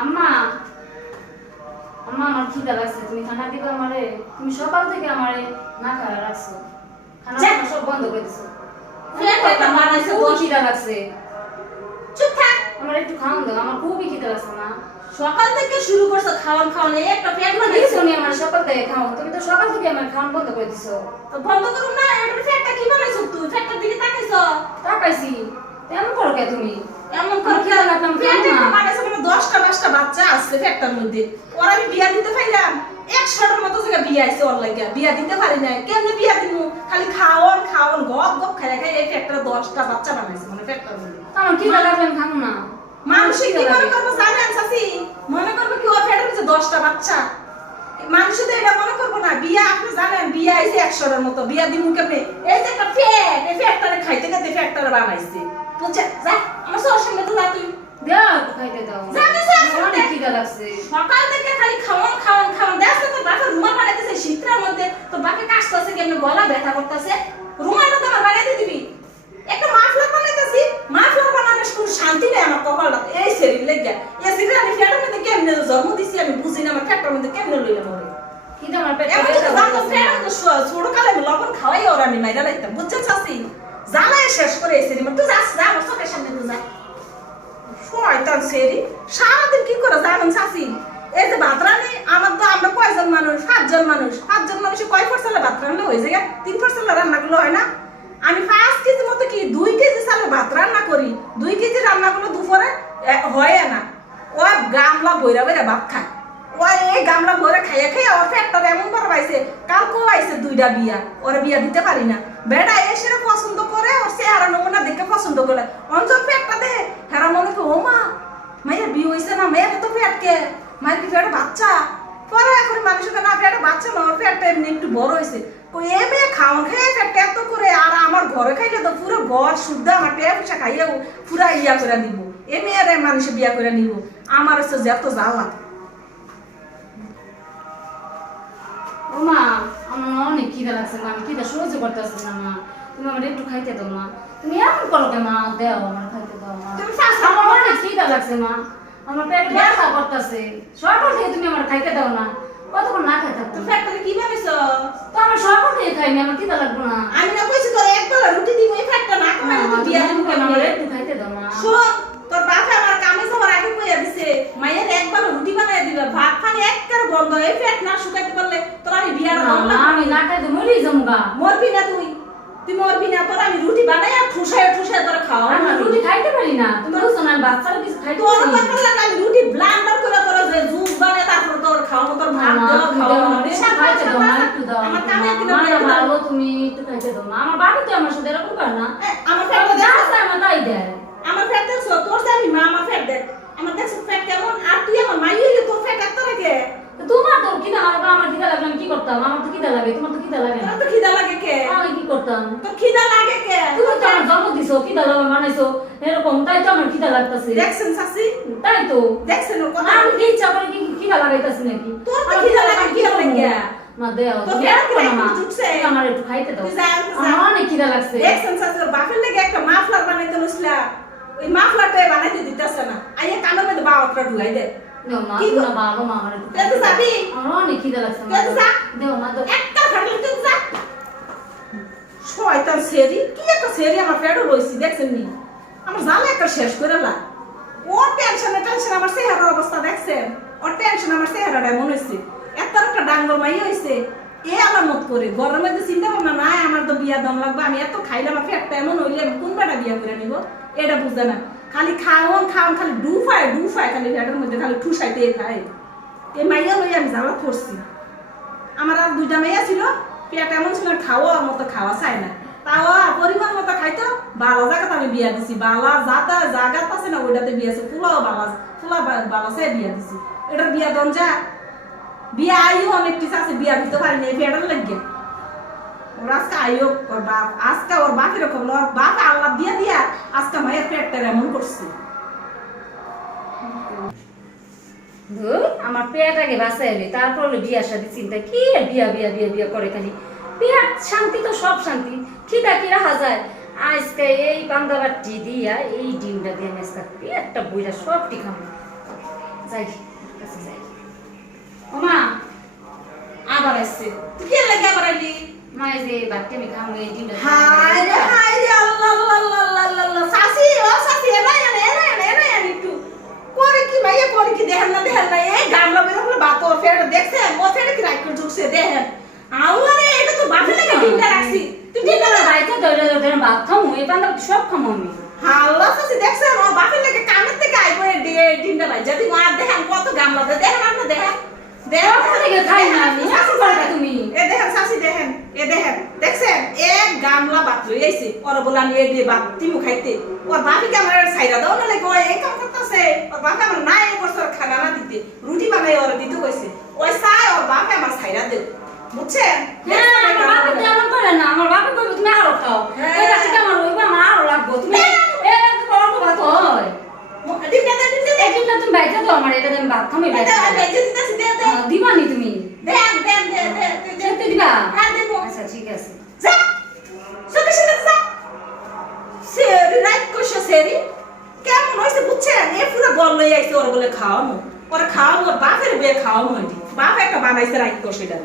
আম্মা আম্মা আমার খিদা লাগছে, তুমি খানা দিবে আমারে? তুমি সকাল থেকে আমারে না খাওয়া রাখছো, খানা বান্না সব বন্ধ করে দিছো। খুব খিদা লাগছে। চুপ থাক। আমার একটু খাওয়ান দাও, আমার খুবই খিদা লাগছে না। সকাল থেকে শুরু করছো খাওয়ান খাওয়ান, একটা পেট ভরে দিছো নি আমার সকাল থেকে খাওয়ান, তুমি তো সকাল থেকে আমার খাওয়ান বন্ধ করে দিছো। তো বন্ধ করুন না, এটা পেটটা কি বানাইছো তুই? পেটটার দিকে তাকাইছো? তাকাইছি, তেমন করো কে তুমি? এমন আমার করে খিদা লাগলাম পেটে খাও না। বানাইছো মানে 10টা 12টা বাচ্চা আছে পেটটার মধ্যে। ওর আমি বিয়া দিতে পাইলাম 100টার মতো জায়গা বিয়া আইছে ওর লাগা, বিয়া দিতে পারি না। কেমনে বিয়া দিমু? খালি খাওয়ান খাওয়ান গপ গপ খাই খাই এই পেটটার 10টা বাচ্চা বানাইছে মানে পেটটার মধ্যে। আমার খিদা লাগলে আমি খাবো না। মানুষ কি মনে করবো জানেন চাচি? মনে করবো কি ওর পেটের মধ্যে 10টা বাচ্চা। মানুষ তো এটা মনে করবো না। বিয়া আপনি জানেন বিয়া আইছে 100টার মতো, বিয়া দিমু কেমনে? এই যে একটা পেট, এই পেটটারে খাইতে খাইতে পেটটারে বানাইছে। বুঝছ? যা আমার সর সঙ্গে তো যা তুই। দাও একটু খাইতে দাও, আমার অনেক খিদা লাগছে। সকাল থেকে খালি খাওয়ান খাওয়ান খাওয়ান। দেখছ তো বাপের রুমাল বানাইতেছে শীতের মধ্যে, তো বাপে কাশতেছে কেমনে, গলা ব্যথা করতেছে। রুমালটা তো আমার বানাইতে দিবি। একটা মাফলার বানাইতেছি, মাফলার বানানোর কোনো শান্তি নেই আমার কপালটা। এই শরীর লেগে এই শরীর আমি পেটের মধ্যে কেমনে জন্ম দিছি আমি বুঝি না। আমার পেটের মধ্যে কেমনে লইলাম ওরে? খিদা আমার পেটে এমন ব্যথা তো জানো করতেছে। পেটের মধ্যে ছোট কালে আমি লবণ খাওয়াই ওর আমি মাইরা লাইতাম। বুঝছেন চাচি? জ্বালায় শেষ করে এই শরীর। তুই যাস যা আমার চোখের সামনে তুই যা। শয়তান সেরি সারাদিন কি করে জানেন চাচি? এই যে ভাত রান্নি আমার তো আমরা কয়জন মানুষ? 5জন মানুষ। 5জন মানুষে কয় ফসলে ভাত রান্না হয়ে যায়? 3 ফসলে রান্না করলে হয় না? আমি 5 কেজি মতো কি 2 কেজি চালে ভাত রান্না করি। 2 কেজি রান্না করলে দুপুরে হয় না। ও গামলা বইরা বইরা ভাত খায়। ও এই গামলা ভরে খাইয়া খাইয়া ওর পেটটা এমন বড় পাইছে। কালকেও আইছে 2টা বিয়া, ওরা বিয়া দিতে পারি না। বেটা এসে পছন্দ করে, ওর চেহারা নমুনা দেখে পছন্দ করে। অঞ্চল পেটটা দে হেরা মনে করি ও মা মায়ের বিয়ে হয়েছে না, মেয়ের তো পেটকে মায়ের কি পেটে বাচ্চা? পরে এখন মানুষকে না পেটে বাচ্চা না, ওর পেটটা এমনি একটু বড় হয়েছে। এ মেয়ে খাওয়ান খেয়ে পেটটা এত করে, আর আমার ঘরে খাইলে তো পুরো ঘর শুদ্ধ আমার টেয়া পয়সা খাইয়াও পুরা ইয়া করে দিব। এ মেয়ের মানুষে বিয়া করে নিব। আমার হচ্ছে যত জ্বালা। ও মা, আমার না অনেক খিদা লাগছে না, আমি খিদা সহ্য করতেছি না মা। তুমি আমার একটু খাইতে দাও মা। তুমি এমন করো কে মা? দাও আমার খাইতে দাও মা। তুমি ফাস্ট আমার অনেক খিদা লাগছে মা, আমার পেট ব্যথা করতেছে। সকাল থেকে তুমি আমার খাইতে দাও না, কতক্ষণ না খাই থাকতো? তুমি পেটটা কি বানাইছো? তো আমি সকাল থেকে খাইনি, আমার খিদা লাগবে না। আমি না কইছি তোর একবেলা রুটি দিব, এই পেটটা না কমাই তো বিয়া দিব আমার কেমনে? একটু খাইতে দাও মা। শোন, তোর বাপে আমার কামে যাওয়ার আগে কইয়া দিছে মায়ের একবেলা রুটি বানাই দিবে, ভাত পানি একবারে বন্ধ। এই পেট না শুকাইতে পারলে তোর আমি বিয়াটা না দাও মা, না। আমি না খাইতে মরি যাবো গা। মরবি না তুই, তুই মরবি না। তোর আমি রুটি বানাই আর ঠুসায় ঠুসায় তোর খাওয়া। আমি রুটি খাইতে পারি না, তুমি বলছো না আমি বাচ্চারা কিছু খাইতে তোর পারি না। কথা লাগে আমি রুটি ব্লান্ডার করে তোর যে জুস বানাই তারপর তোর খাওয়ানো, তোর ভাত দেওয়া খাওয়ানো। আমার কামে কিনা ভালো, তুমি একটু খাইতে দাও না। আমার বাবা তো আমার সাথে এরকম করে না, আমার পেটটা যা দেখ, আছে আমার তাই দেয়। আমার পেট দেখছো? তোর জানি মা আমার পেট দেখ, আমার দেখছো পেট কেমন? আর তুই আমার মাই হইলে তোর পেট এত রেখে। তোমার তো খিদা লাগবে, আমার খিদা লাগলে আমি কি করতাম? আমার তো খিদা লাগে, তোমার তো খিদা লাগে না। তোর তো খিদা লাগে কে? আমি কি করতাম? তোর খিদা লাগে কে? তুমি তো আমার জন্ম দিছো, খিদা লাগবে মানাইছো এরকম, তাই তো আমার খিদা লাগতেছে। দেখছেন চাচি? তাই তো দেখছেন ওর কথা? আমি কি ইচ্ছা করে কি খিদা লাগাইতাছি নাকি? তোর তো খিদা লাগে কি লাগে? না দেও, তোর তুমি পেট আর করো না মা। একটু ঢুকছে? তুমি আমার একটু খাইতে দাও, তুই যা, তুই যা। আমার অনেক খিদা লাগছে। দেখছেন চাচি? ওর বাপের লেগে একটা মাফলার বানাইতে লইছিলা, ওই মাফলারটাই বানাইতে দিতেছে না। আইয়া কানের মধ্যে বাবাটা ঢুকাই দে। দেও মা, কি তুমি গো? না ভালো মা, আমার একটু তুই তো যাবি? আমার অনেক খিদা লাগছে মা। তুই তো যা। দেও মা, দেও। একটা ফাটলে তুই যা। শয়তান সেরি, কি একটা সেরি আমার পেটে রইছি দেখছেন নি? আমার জ্বালা একটা শেষ করে লা। ওর টেনশনে টেনশন আমার চেহারার অবস্থা দেখছেন? ওর টেনশন আমার চেহারাটা এমন হইছে। এত একটা ডাঙ্গর মাই হইছে। এ আলামত করে ঘরের মধ্যে চিন্তা ভাবনা নাই আমার তো বিয়া দম লাগবে, আমি এত খাইলে আমার পেটটা এমন হইলে আমি কোন বেটা বিয়া করে নিব? এটা বুঝে না। খালি খাওন খাওন, খালি ডুফায় ডুফায়, খালি পেটের মধ্যে খালি ঠুসাইতে খায়। এই মাইয়া লইয়া আমি জ্বালা করছি। আমার আর 2টা মেয়ে ছিল, পেট এমন ছিল খাওয়ার মতো খাওয়া চাই না, তাও পরিমাণ মতো খাইতো। বালা জায়গাতে আমি বিয়া দিছি, বালা যাতা জায়গাত আছে না ওইটাতে বিয়া আছে। ফুলাও বালা, ফুলা বালা চাই বিয়া দিছি। এটার বিয়া দন যা বিয়া আইও অনেক টিস আছে, বিয়া দিতে পারি না এই পেটের লাগে। ওর আজকে আইও ওর বাপ, আজকে ওর বাপ এরকম, ওর বাপ আল্লাহ দিয়া দিয়া আজকে মায়ের পেটটা এমন করছে। ধুর, আমার পেট আগে বাঁচাইলে তারপর হলো বিয়া শাদী চিন্তা। কি আর বিয়া বিয়া বিয়া বিয়া করে খালি। বিয়ার শান্তি তো সব শান্তি, খিদা কি রাখা যায়? আজকে এই বান্দাবাটি দিয়া এই ডিমটা দিয়ে মেসকা পেটটা বইরা সবটি খাবো। যাই ওর কাছে যাই। ও মা, আবার আসছে তুই কে লাগে আবার আইলি মা এই যে বাচ্চা আমি খামু এই ডিমটা। হায় রে আল্লাহ আল্লাহ আল্লাহ আল্লাহ আল্লাহ সাসি ও সাসি এলাই একটু করে কি ভাইয়া করে কি দেখেন না এই গামলা বের হলো বাতর ফের দেখছে ও ফের কি রাইট করে ঢুকছে দেখেন আল্লাহ রে এটা তো বাপে লাগে ডিমটা রাখছি তুই ডিমটা বাইতে ধরে ধরে ভাত খামু এই পান্তা সব খামু আমি। আল্লাহ সাসি দেখছে ও বাপে লাগে কামের থেকে আইবো ডিমটা ভাই যদি মা দেখেন কত গামলা দেখেন আপনি দেখেন ওখান থেকে খাই না আমি, শাসন করবে তুমি। এ দেখেন সাসি দেখেন এ দেখেন দেখছেন এক গামলা ভাত লই আইছে ওর বলে আমি এই দিয়ে ভাত তিমু খাইতে ওর বাপিকে আমার সাইরা দাও না লাগে ওই এই কাম করতেছে ওর বাপে আমার না এই বছর খানা না দিতে রুটি বানাই ওর দিতে কইছে ওই চাই ওর বাপে আমার সাইরা দেও বুঝছেন হ্যাঁ আমার বাবা তো এমন করে না, আমার বাবা কইবে তুমি আরো খাও, এই কাছে আমার হইব আমার আরো লাগবো, তুমি এ অল্প ভাত হয় ডিমটা দে এই ডিমটা তুমি বাইতে দাও আমার, এটা আমি ভাত খামই বাইতে এটা বেজে দিতেছি দে দে দিবানি তুমি দেন দেন দে দে যেতে দিবা? হ্যাঁ দেবো আচ্ছা ঠিক আছে। যা সকাল সকাল যা সেরি রাইট কইছো সেরি কেমন হইছে বুঝছেন এ পুরো বল লই আইছে ওর বলে খাওয়ামু ওর খাওয়ামু ওর বাপের বিয়ে খাওয়ামু বাপ একটা বানাইছে রাইট কইছো এটা